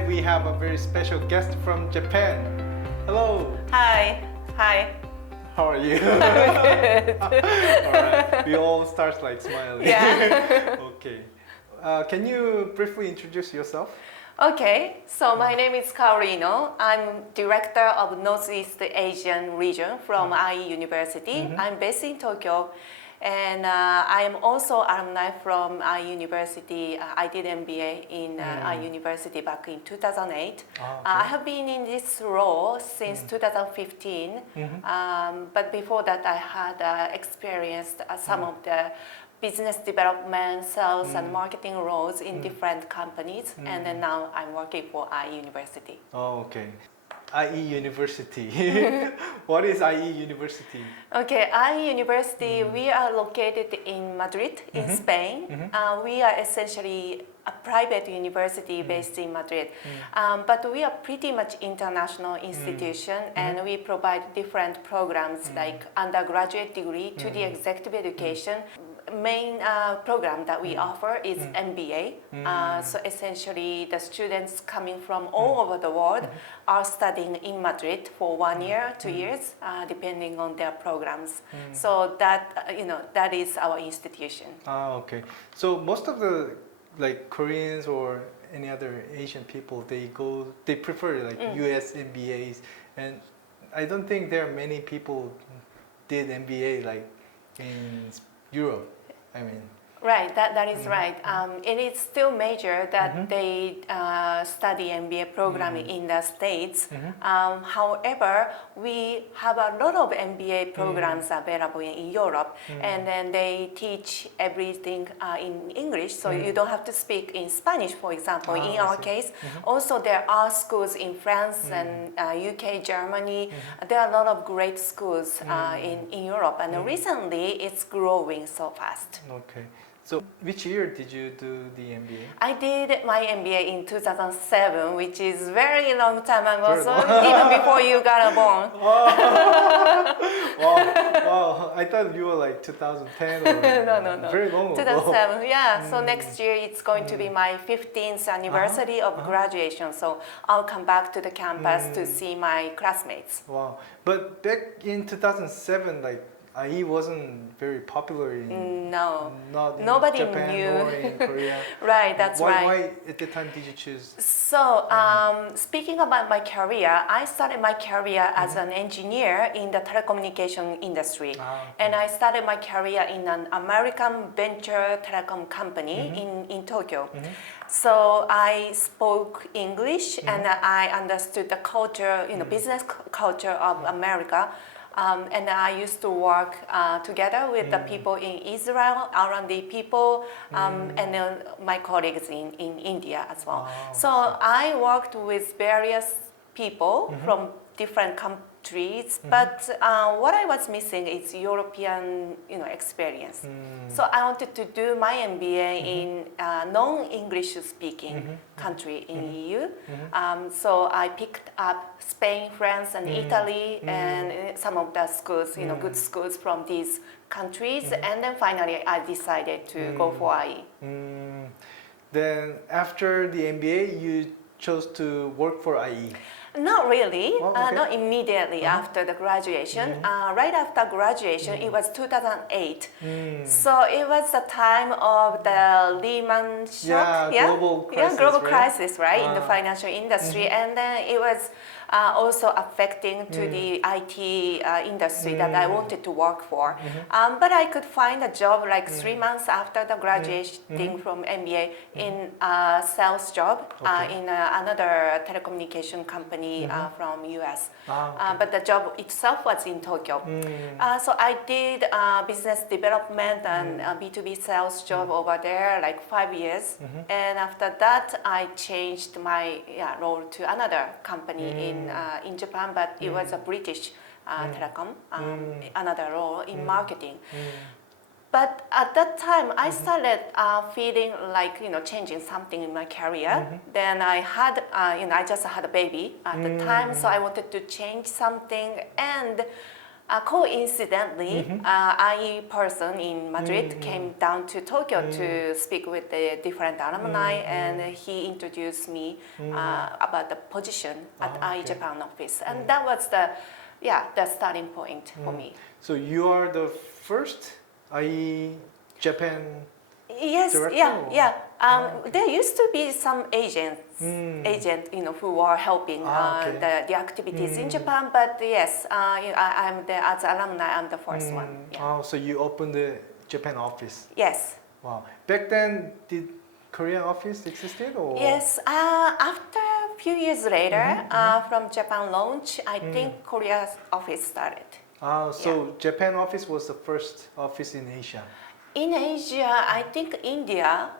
today we have a very special guest from Japan. Hello. Hi. Hi. How are you? Good. Alright, we all start like smiling. Yeah. Okay. Can you briefly introduce yourself? Okay, so my name is Kaoru Iino. I'm director of Northeast Asian region from IE University. I'm based in Tokyo, and I am also alumni from IE University. I did MBA in IE University back in 2008. Okay. I have been in this role since 2015, but before that I had experienced some of the business development, sales, and marketing roles in different companies, and then now I'm working for IE University. Oh, okay. IE University. What is IE University? Okay, IE University, we are located in Madrid, in Spain. We are essentially a private university based in Madrid, but we are pretty much international institution, and we provide different programs like undergraduate degree to the executive education. Main program that we offer is MBA. So essentially the students coming from all over the world are studying in Madrid for 1 year, 2 years, depending on their programs. So that, that is our institution. Ah, okay. So most of the Koreans or any other Asian people, they prefer US MBAs, and I don't think there are many people did MBA in Europe. I mean, Right, that is right. It is still major that they study MBA program in the States. However, we have a lot of MBA programs available in Europe, and then they teach everything in English, so you don't have to speak in Spanish, for example. In our case, also there are schools in France and UK, Germany. There are a lot of great schools in Europe, and recently it's growing so fast. okay. So which year did you do the MBA? I did my MBA in 2007, which is very long time ago, Very so long. even before you got born. Wow, I thought you were like 2010 or No. very long ago. 2007, yeah. So next year it's going to be my 15th anniversary of graduation, so I'll come back to the campus to see my classmates. Wow, but back in 2007, IE wasn't very popular in No, not in nobody Japan knew. or in Korea. Right, that's right. Why at the time did you choose? So, speaking about my career, I started my career as an engineer in the telecommunication industry. And I started my career in an American venture telecom company in Tokyo. So I spoke English and I understood the culture, business culture of America. And I used to work together with the people in Israel, R&D people, and then my colleagues in India as well. So I worked with various people from different countries, but what I was missing is European, experience. So I wanted to do my MBA in non-English speaking country in EU. So I picked up Spain, France, and Italy, and some of the schools, good schools from these countries, and then finally I decided to go for IE. Then after the MBA, you chose to work for IE. Not really, Oh, okay. not immediately after the graduation. Right after graduation, it was 2008. So it was the time of the Lehman shock. Global crisis, global right? crisis, right, in the financial industry. And then it was also affecting to the IT industry that I wanted to work for. But I could find a job 3 months after the graduating from MBA in a sales job in another telecommunication company from US. But the job itself was in Tokyo. So I did business development and B2B sales job over there 5 years. And after that, I changed my role to another company in Japan, but it was a British telecom, another role in marketing. But at that time, I started feeling changing something in my career. Then I had, I just had a baby at the time, so I wanted to change something. And Coincidentally, I person in Madrid came down to Tokyo to speak with the different alumni, and he introduced me about the position at IE Japan office, and that was the starting point for me. So you are the first IE Japan Yes, director? yeah. There used to be some agent, who are helping the activities in Japan. But yes, I'm the as alumni. I'm the first one. Yeah. Oh, so you opened the Japan office. Yes. Wow. Back then, did Korean office existed or? Yes. After a few years later, from Japan launch, I think Korea's office started. So Japan office was the first office in Asia. In Asia, I think India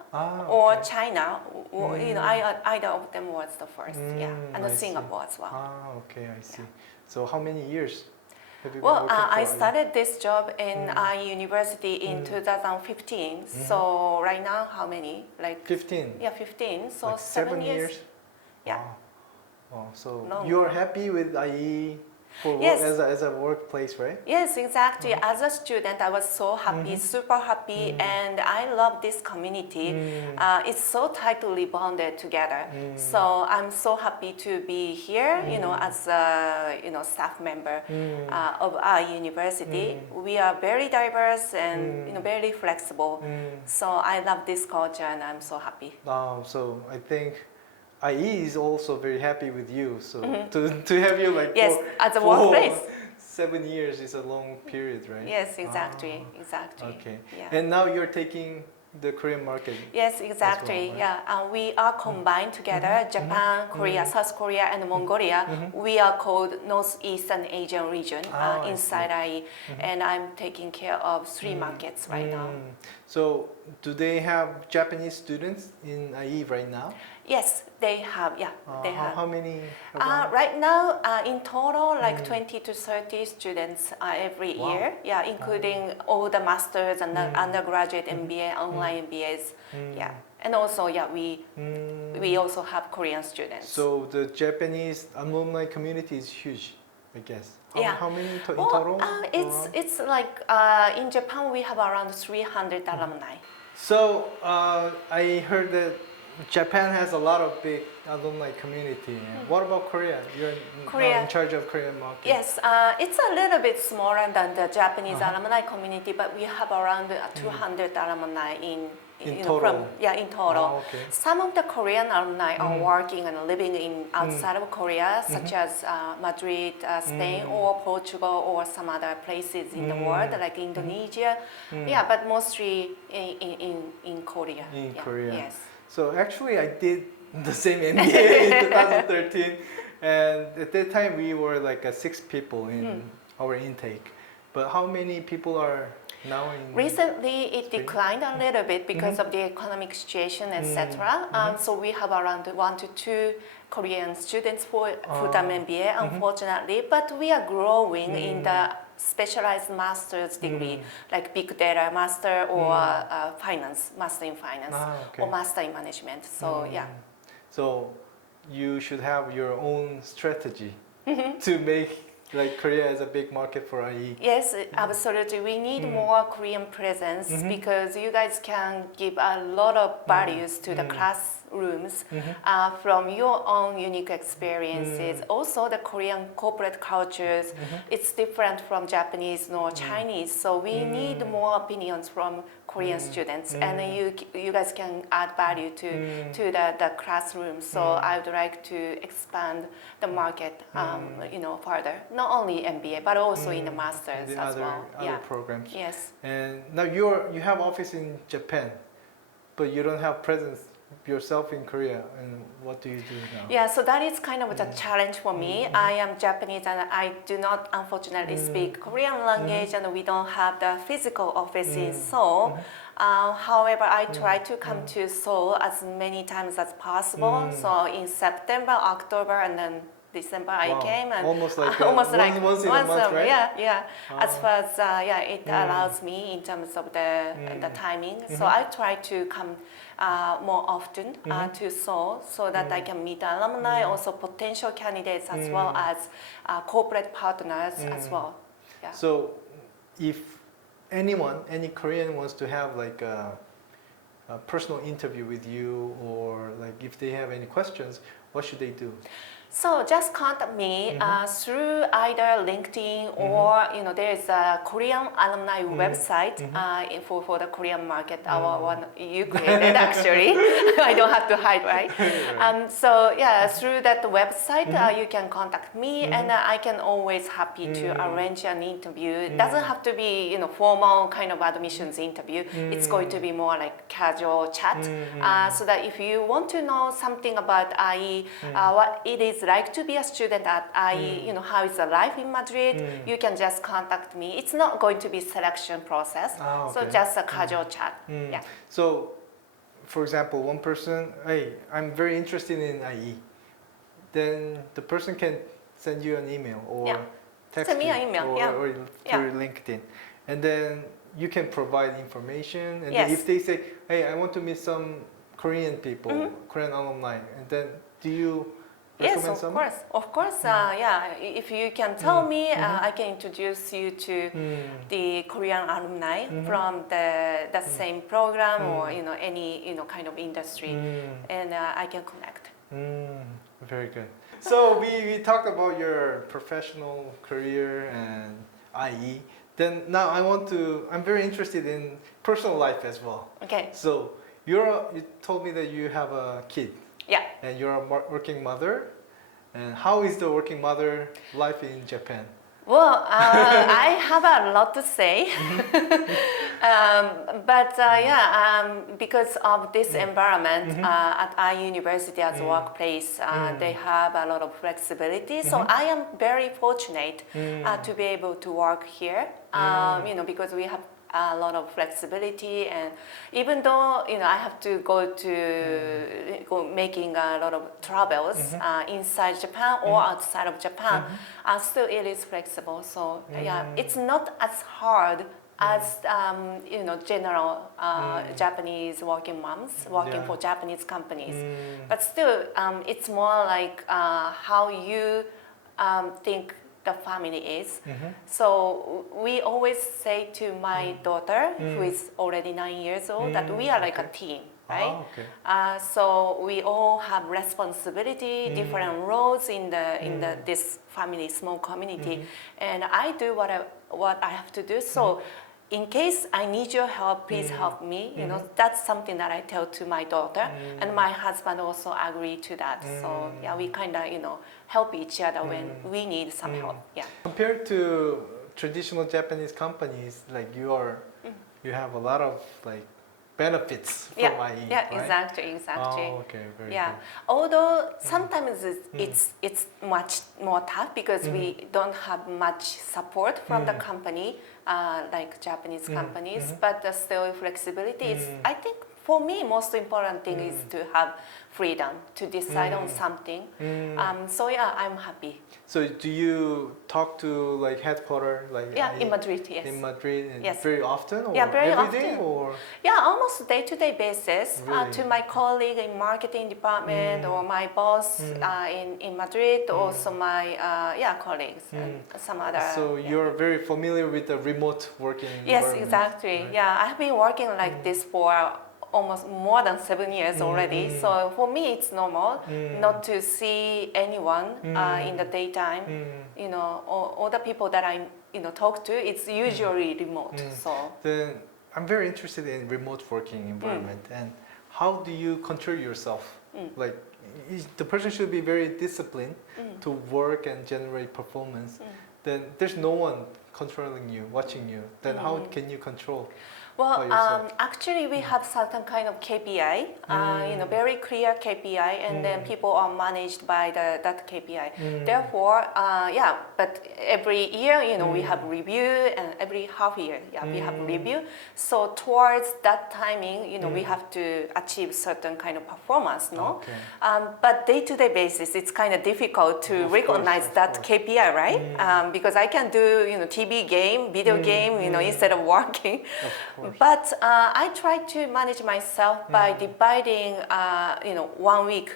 or China, either of them was the first, and I Singapore as well. Okay, I see. So how many years have you been Well, working for I IE? started this job in IE University in 2015. So right now, how many? Like 15. Yeah, 15. So Like 7 years. Yeah. Wow. Wow. So Long. you are happy with IE for Yes. as a workplace, right? Yes, exactly. As a student, I was so happy, super happy, and I love this community. It's so tightly bonded together. So I'm so happy to be here, as a staff member of our university. We are very diverse and very flexible. So I love this culture, and I'm so happy. So I think IE is also very happy with you. So to have you like Yes, as a workplace. 7 years is a long period, right? Yes, exactly. Okay. Yeah. And now you're taking the Korean market. Yes, exactly. right? Yeah, we are combined together. Japan, Korea, South Korea, and Mongolia. We are called Northeastern Asian region inside IE, and I'm taking care of 3 markets right now. So do they have Japanese students in IE right now? Yes, they have. Yeah, they have. How many? Right now, in total, like 20 to 30 students every year. Yeah, including all the masters and the undergraduate MBA, online MBAs. Yeah, and also we also have Korean students. So the Japanese alumni community is huge, I guess. Yeah. How many in Well, total? it's like in Japan we have around 300 alumni. So I heard that Japan has a lot of big alumni community. What about Korea? You're now in charge of Korean market. Yes, it's a little bit smaller than the Japanese alumni community, but we have around 200 alumni in total? in total. Okay. Some of the Korean alumni are working and living in outside of Korea, such as Madrid, Spain, or Portugal, or some other places in the world, like Indonesia. Yeah, but mostly in Korea. In Yeah. Korea. Yes. So actually, I did the same MBA in 2013, and at that time we were like 6 people in our intake. But how many people are now in? Recently, it Spain? declined a little bit because of the economic situation, etc. So we have around 1 to 2 Korean students for full-time MBA, unfortunately. But we are growing in the specialized master's degree, like big data master or finance, master in finance, Okay. or master in management. So yeah. So you should have your own strategy to make like Korea as a big market for IE. Yes, absolutely. We need more Korean presence because you guys can give a lot of values to the classrooms from your own unique experiences. Also, the Korean corporate cultures, it's different from Japanese nor Chinese. So we need more opinions from Korean students, and you guys can add value to the classroom. So I would like to expand the market, further. Not only MBA, but also in the masters The as other, well. other programs. Yes. And now you have office in Japan, but you don't have presence yourself in Korea. And what do you do now? Yeah, so that is kind of a challenge for me. I am Japanese and I do not unfortunately speak Korean language, and we don't have the physical office in Seoul. However, I try to come to Seoul as many times as possible. So in September, October, and then December I came, and almost like almost like once in a month, right? Yeah. As far as it allows me in terms of the timing. So I try to come more often to Seoul so that I can meet alumni, also potential candidates, as well as corporate partners as well. Yeah. So if any Korean wants to have like a personal interview with you, or like if they have any questions, what should they do? So just contact me through either LinkedIn or there is a Korean alumni website for the Korean market. Our one you created actually. I don't have to hide, right? So yeah, through that website you can contact me, and I can always happy to arrange an interview. It doesn't have to be formal kind of admissions interview. It's going to be more like casual chat, so that if you want to know something about IE, what it is like to be a student at IE, how is the life in Madrid, you can just contact me. It's not going to be selection process, so just a casual chat. Yeah. So, for example, one person, hey, I'm very interested in IE. Then the person can send you an email or text Send me you an email, or through LinkedIn, and then you can provide information. And then Yes. if they say, hey, I want to meet some Korean people, Korean alumni, and then do you recommend Yes, some? of course. Yeah, if you can tell me, I can introduce you to the Korean alumni from the same program or any kind of industry, and I can connect. Very good. So we talked about your professional career and IE. Then now I'm very interested in personal life as well. Okay. So you told me that you have a kid. Yeah. And you're a working mother. And how is the working mother life in Japan? Well, I have a lot to say, but because of this environment at IU University as a workplace, they have a lot of flexibility. So I am very fortunate to be able to work here, because we have a lot of flexibility, and even though I have to go making a lot of travels inside Japan or outside of Japan, still it is flexible. So it's not as hard as general Japanese working moms working for Japanese companies, but still it's more like how you think the family is. So we always say to my daughter, who is already 9 years old, that we are like a team, right? So we all have responsibility, different roles in this family, small community, and I do what I have to do. So in case I need your help, please help me. That's something that I tell to my daughter, and my husband also agree to that. So yeah, we kind of help each other when we need some help. Yeah. Compared to traditional Japanese companies, like you have a lot of like benefits from IE, yeah, right? exactly. Oh, okay, very good. Although sometimes it's much more tough because we don't have much support from the company, like Japanese companies, but still flexibility is, I think, for me, most important thing is to have freedom to decide on something. So yeah, I'm happy. So do you talk to like headquarters, like in Madrid, yes. in Madrid, and Yes. very often, or very every day, often. or Yeah, almost day-to-day basis. Really? To my colleague in marketing department or my boss in Madrid, also my colleagues and some other. So you're very familiar with the remote working Yes, environment, exactly. right? Yeah, I have been working like this for almost more than 7 years already. So for me, it's normal not to see anyone in the daytime. All the people that I talk to, it's usually remote. So Then I'm very interested in remote working environment, and how do you control yourself? Like the person should be very disciplined to work and generate performance. Then there's no one controlling you, watching you. Then how can you control? Well, yourself? actually, we have certain kind of KPI, very clear KPI, and then people are managed by that KPI. Therefore, but every year, we have review, and every half year, we have review. So towards that timing, we have to achieve certain kind of performance, no? Okay. But day-to-day basis, it's kind of difficult to recognize that KPI, right? Because I can do, TV game, video game, instead of working. But I try to manage myself by dividing, 1 week.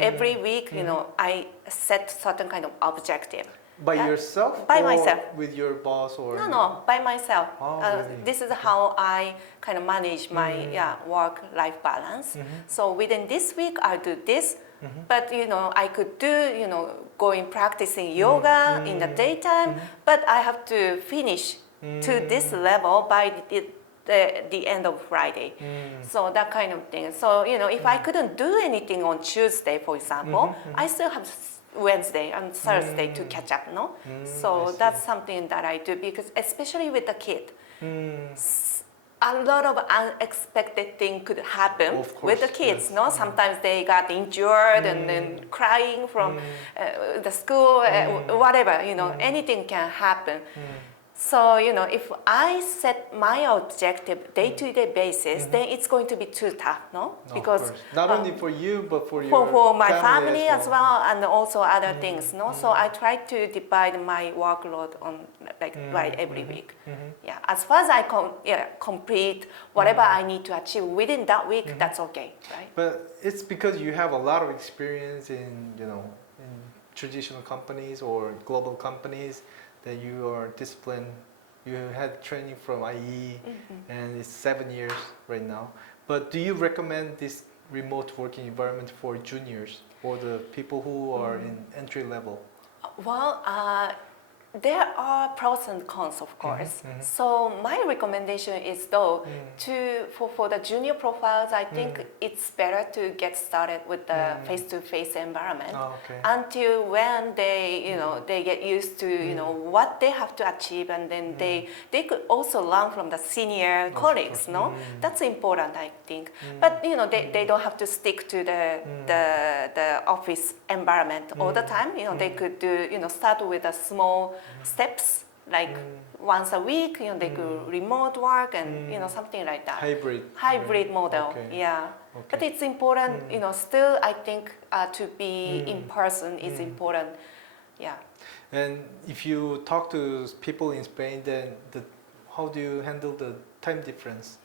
Every week, I set certain kind of objective. By yourself? By or myself. with your boss or? No, by myself. Oh, really? This is how I kind of manage my work-life balance. So within this week, I'll do this. But I could do going practicing yoga in the daytime. But I have to finish to this level by the end of Friday. So that kind of thing. So if I couldn't do anything on Tuesday, for example, I still have Wednesday and Thursday to catch up, no? So that's something that I do because especially with the kid, a lot of unexpected things could happen with the kids, no? Sometimes they got injured and then crying from the school, whatever, anything can happen. So, if I set my objective day-to-day basis, then it's going to be too tough, no? Because not only for you, but for your for my family as well, and also other things, no? So I try to divide my workload on by every week. Yeah, as far as I complete whatever I need to achieve within that week, that's okay, right? But it's because you have a lot of experience in in traditional companies or global companies. That you are disciplined, you had training from IE, and it's 7 years right now. But do you recommend this remote working environment for juniors or the people who are in entry level? Well, there are pros and cons, of course. So my recommendation is though for the junior profiles, I think it's better to get started with the face-to-face environment until when they they get used to what they have to achieve, and then they could also learn from the senior colleagues. No, that's important, I think. But they don't have to stick to the office environment all the time. They could do start with a small steps like once a week. They could remote work and something like that. Hybrid model. Yeah. But it's important. Still I think to be in person is important. Yeah. And if you talk to people in Spain, then how do you handle the time difference?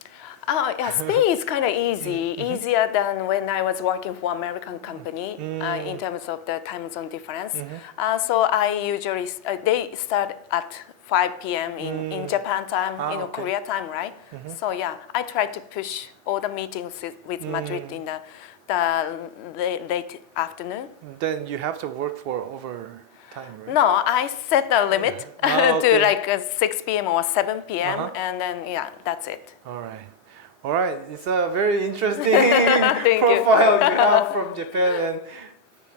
Yeah, Spain is kind of easy, easier than when I was working for American company in terms of the time zone difference. So I usually, they start at 5 p.m. in Japan time, Korea time, right? So yeah, I try to push all the meetings with Madrid in the late afternoon. Then you have to work for overtime, right? No, I set a limit to like 6 p.m. or 7 p.m. And then yeah, that's it. All right, it's a very interesting profile you have from Japan, and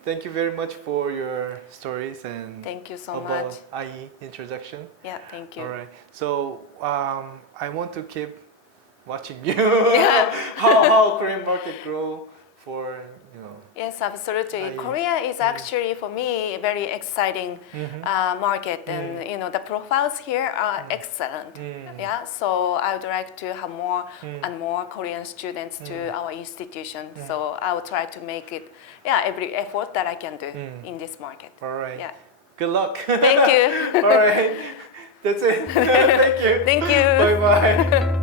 thank you very much for your stories and thank you so about much. IE introduction. Yeah, thank you. All right, so I want to keep watching you. how Korean market grow for Yes, absolutely. Korea is actually for me a very exciting market, and the profiles here are excellent. Yeah, so I would like to have more and more Korean students to our institution. So I will try to make it, every effort that I can do in this market. All right. Yeah. Good luck. Thank you. All right. That's it. Thank you. Thank you. Bye bye.